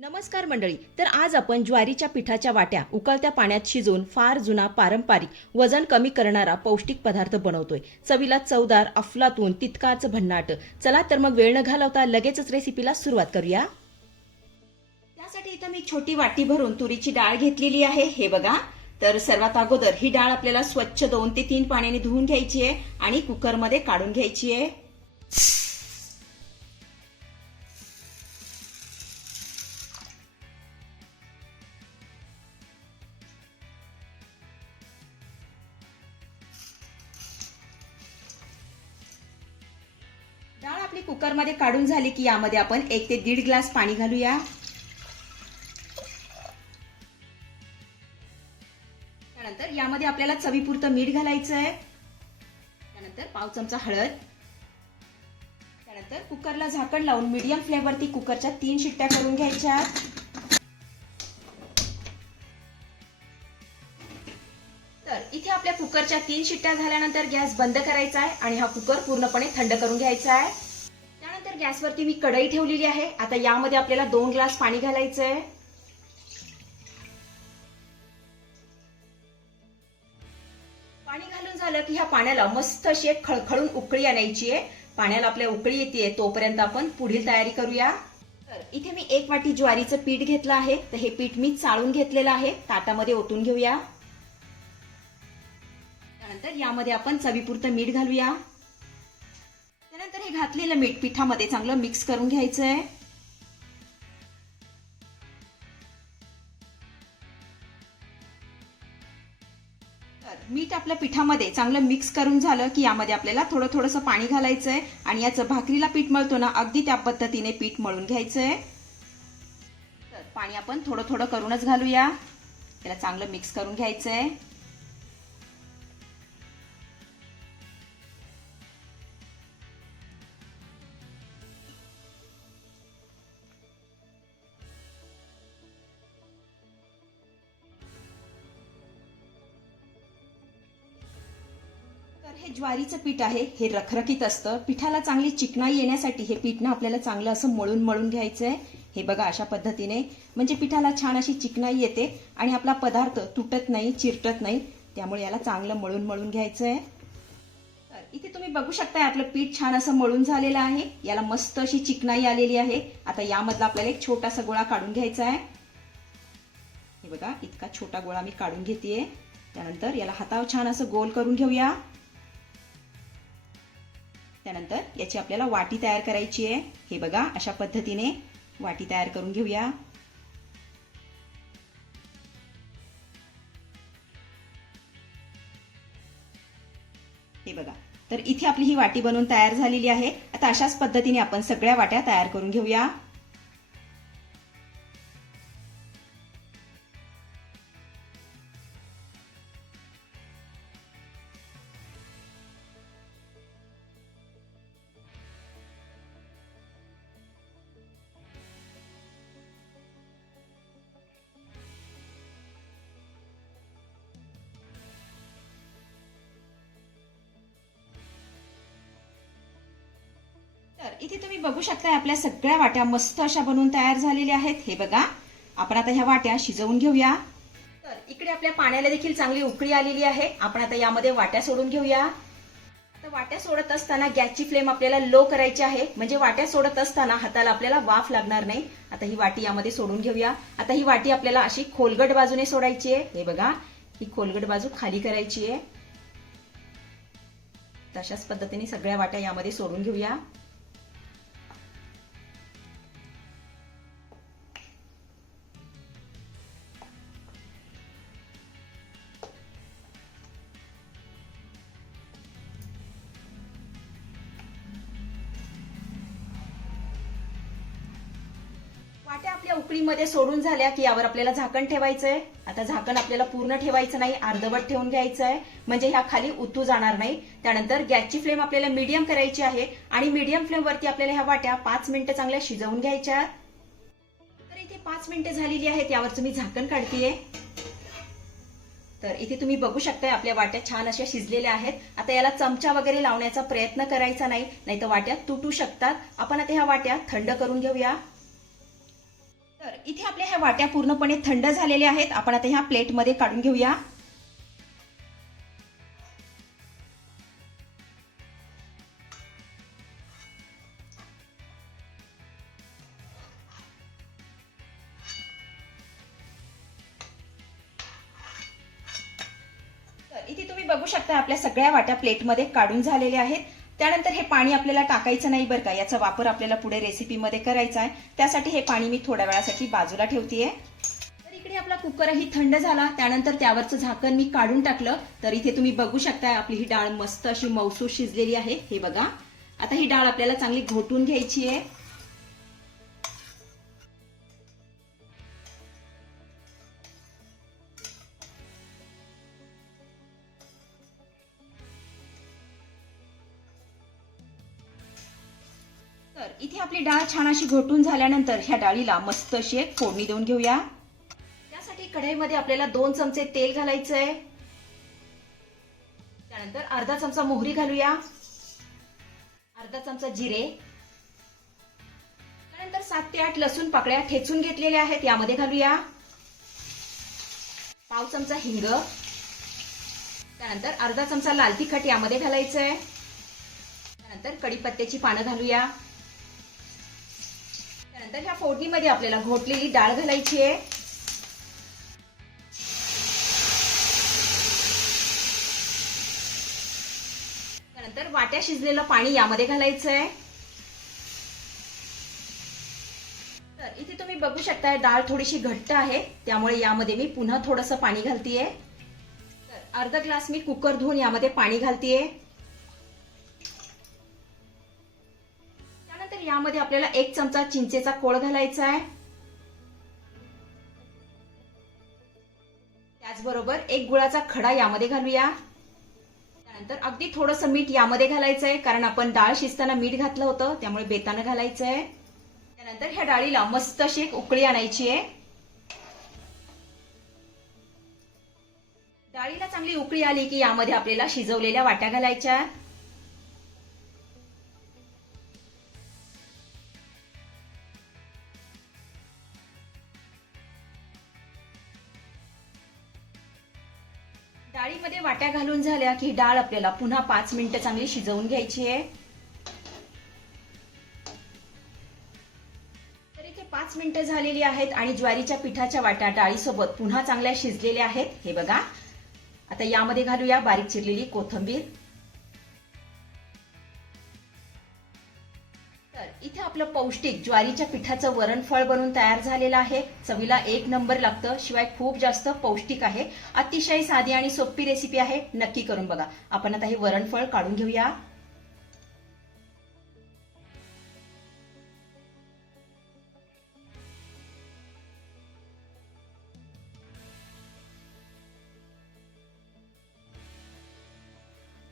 नमस्कार मंडळी तर आज आपण ज्वारीच्या पिठाच्या वाट्या उकळत्या पाण्यात शिजवून फार जुना पारंपरिक वजन कमी करणारा पौष्टिक पदार्थ बनवतोय. चवीला चवदार अफलातून तितकाच भन्नाट. चला तर मग वेळ न घालवता लगेचच रेसिपीला सुरुवात करूया. त्यासाठी इथं मी छोटी वाटी भरून तुरीची डाळ घेतलेली आहे. हे बघा. तर सर्वात अगोदर ही डाळ आपल्याला स्वच्छ दोन ते तीन पाण्याने धुवून घ्यायची आहे आणि कुकरमध्ये काढून घ्यायची आहे. आपली कुकरमध्ये काढून झाली की यामध्ये आपण एक ते दीड ग्लास पाणी घालूया. त्यानंतर यामध्ये आपल्याला चवीपुरतं मीठ घालायचं आहे त्यानंतर पाव चमचा हळद. त्यानंतर कुकरला झाकण लावून मीडियम फ्लेमवरती कुकरच्या तीन शिट्ट्या करून घ्यायच्या. तर इथे आपल्या कुकरच्या तीन शिट्ट्या झाल्यानंतर गॅस बंद करायचा आहे आणि हा कुकर पूर्णपणे थंड करून घ्यायचा आहे. त्यानंतर गॅसवरती मी कढई ठेवलेली आहे. आता यामध्ये आपल्याला दोन ग्लास पाणी घालायचं आहे पाणी घालून झालं की ह्या पाण्याला मस्त अशी एक खळखळून उकळी आणायची आहे. पाण्याला आपल्या उकळी येते तोपर्यंत आपण पुढील तयारी करूया. तर इथे मी एक वाटी ज्वारीचं पीठ घेतलं आहे. तर हे पीठ मी चाळून घेतलेलं आहे. ताटामध्ये ओतून घेऊया. त्यानंतर यामध्ये आपण चवीपुरतं मीठ घालूया. त्यानंतर हे घातलेलं मीठ पिठामध्ये चांगलं मिक्स करून घ्यायचं आहे तर मीठ आपल्या पिठामध्ये चांगलं मिक्स करून झालं की यामध्ये आपल्याला थोडं थोडंसं पाणी घालायचं आहे आणि याचं भाकरीला पीठ मळतो ना अगदी त्या पद्धतीने पीठ मळून घ्यायचं आहे तर पाणी आपण थोडं थोडं करूनच घालूया. त्याला चांगलं मिक्स करून घ्यायचं आहे ज्वारीचं पीठ आहे हे रखरखीत असतं. पिठाला चांगली चिकनाई येण्यासाठी हे पीठ ना आपल्याला चांगलं असं मळून मळून घ्यायचं आहे हे बघा अशा पद्धतीने. म्हणजे पिठाला छान अशी चिकनाई येते आणि आपला पदार्थ तुटत नाही चिरटत नाही. त्यामुळे याला चांगलं मळून मळून घ्यायचं आहे तर इथे तुम्ही बघू शकताय आपलं पीठ छान असं मळून झालेलं आहे. याला मस्त अशी चिकनाई आलेली आहे. आता यामधला आपल्याला एक छोटासा गोळा काढून घ्यायचा आहे हे बघा इतका छोटा गोळा मी काढून घेते त्यानंतर याला हातावर छान असं गोल करून घेऊया. त्यानंतर याची आपल्याला वाटी तयार करायची आहे. हे बघा अशा पद्धतीने वाटी तयार करून घेऊया. हे बघा तर इथे आपली ही वाटी बनवून तयार झालेली आहे. आता अशाच पद्धतीने आपण सगळ्या वाट्या तयार करून घेऊया. इथे तुम्ही बघू शकता आपल्या सगळ्या वाट्या मस्त अशा बनवून तयार झालेल्या आहेत. हे बघा आपण आता ह्या वाट्या शिजवून घेऊया. तर इकडे आपल्या पाण्याला देखील चांगली उकळी आलेली आहे. आपण आता यामध्ये वाट्या सोडून घेऊया. आता वाट्या सोडत असताना गॅसची फ्लेम आपल्याला लो करायची आहे. म्हणजे वाट्या सोडत असताना हाताला आपल्याला वाफ लागणार नाही. आता ही वाटी यामध्ये सोडून घेऊया. आता ही वाटी आपल्याला अशी खोलगट बाजूने सोडायची आहे. हे बघा ही खोलगट बाजू खाली करायची आहे. तशाच पद्धतीने सगळ्या वाट्या यामध्ये सोडून घेऊया. वाट्या आपल्या उकळीमध्ये सोडून झाल्या की यावर आपल्याला झाकण ठेवायचं आहे आता झाकण आपल्याला पूर्ण ठेवायचं नाही अर्धवट ठेवून घ्यायचं आहे म्हणजे ह्या खाली उतू जाणार नाही. त्यानंतर गॅसची फ्लेम आपल्याला मीडियम करायची आहे आणि मीडियम फ्लेमवरती आपल्याला ह्या वाट्या पाच मिनिटं चांगल्या शिजवून घ्यायच्या. तर इथे पाच मिनिटं झालेली आहेत यावरचं मी झाकण काढतीये. तर इथे तुम्ही बघू शकताय आपल्या वाट्या छान अशा शिजलेल्या आहेत. आता याला चमचा वगैरे लावण्याचा प्रयत्न करायचा नाही नाहीतर वाट्या तुटू शकतात. आपण आता ह्या वाट्या थंड करून घेऊया. तर इथे आपल्या ह्या वाट्या पूर्णपणे थंड झालेल्या आहेत. आपण आता ह्या प्लेटमध्ये काढून घेऊया. तर इथे तुम्ही बघू शकता आपल्या सगळ्या वाट्या प्लेटमध्ये काढून झालेल्या आहेत. त्यानंतर हे पाणी आपल्याला टाकायचं नाही बरं का. याचा वापर आपल्याला पुढे रेसिपीमध्ये करायचा आहे. त्यासाठी हे पाणी मी थोड्या वेळासाठी बाजूला ठेवतेय. तर इकडे आपला कुकरही थंड झाला. त्यानंतर त्यावरचं झाकण मी काढून टाकलं. तर इथे तुम्ही बघू शकता आपली ही डाळ मस्त अशी मौसू शिजलेली आहे. हे बघा. आता ही डाळ आपल्याला चांगली घोटून घ्यायची आहे. इथे आपली डाळ छान अशी घोटून झाल्यानंतर ह्या डाळीला मस्त अशी एक फोडणी देऊन घेऊया. त्यासाठी कढईमध्ये आपल्याला दोन चमचे तेल घालायचं आहे त्यानंतर अर्धा चमचा मोहरी घालूया. अर्धा चमचा जिरे. त्यानंतर सात ते आठ लसूण पाकळ्या ठेचून घेतलेल्या आहेत यामध्ये घालूया. पाव चमचा हिंग. त्यानंतर अर्धा चमचा लाल तिखट यामध्ये घालायचं आहे त्यानंतर कढीपत्त्याची पानं घालूया. त्यानंतर ह्या फोडणीमध्ये आपल्याला घोटलेली डाळ घालायची आहे. त्यानंतर वाट्या शिजलेलं पाणी यामध्ये घालायचं आहे तर इथे तुम्ही बघू शकताय डाळ थोडीशी घट्ट आहे. त्यामुळे यामध्ये मी पुन्हा थोडंसं पाणी घालतीये. तर अर्धा ग्लास मी कुकर धुवून यामध्ये पाणी घालतीये. यामध्ये आपल्याला एक चमचा चिंचेचा कोळ घालायचा आहे. त्याचबरोबर एक गुळाचा खडा यामध्ये घालूया. त्यानंतर अगदी थोडंसं मीठ यामध्ये घालायचं आहे कारण आपण डाळ शिजताना मीठ घातलं होतं त्यामुळे बेतानं घालायचं आहे त्यानंतर ह्या डाळीला मस्त अशी एक उकळी आणायची आहे. डाळीला चांगली उकळी आली की यामध्ये आपल्याला शिजवलेल्या वाट्या घालायच्या. डाळीमध्ये वाट्या घालून झाल्या की डाळ आपल्याला पुन्हा पाच मिनिटं चांगली शिजवून घ्यायची आहे. तर इथे पाच मिनिटं झालेली आहेत आणि ज्वारीच्या पिठाच्या वाट्या डाळीसोबत पुन्हा चांगल्या शिजलेल्या आहेत. हे बघा. आता यामध्ये घालूया बारीक चिरलेली कोथंबीर. इथे आपलं पौष्टिक ज्वारीच्या पिठाचं वरणफळ बनून तयार झालेलं आहे. चवीला एक नंबर लागतं शिवाय खूप जास्त पौष्टिक आहे. अतिशय साधी आणि सोपी रेसिपी आहे. नक्की करून बघा. आपण आता हे वरणफळ काढून घेऊया.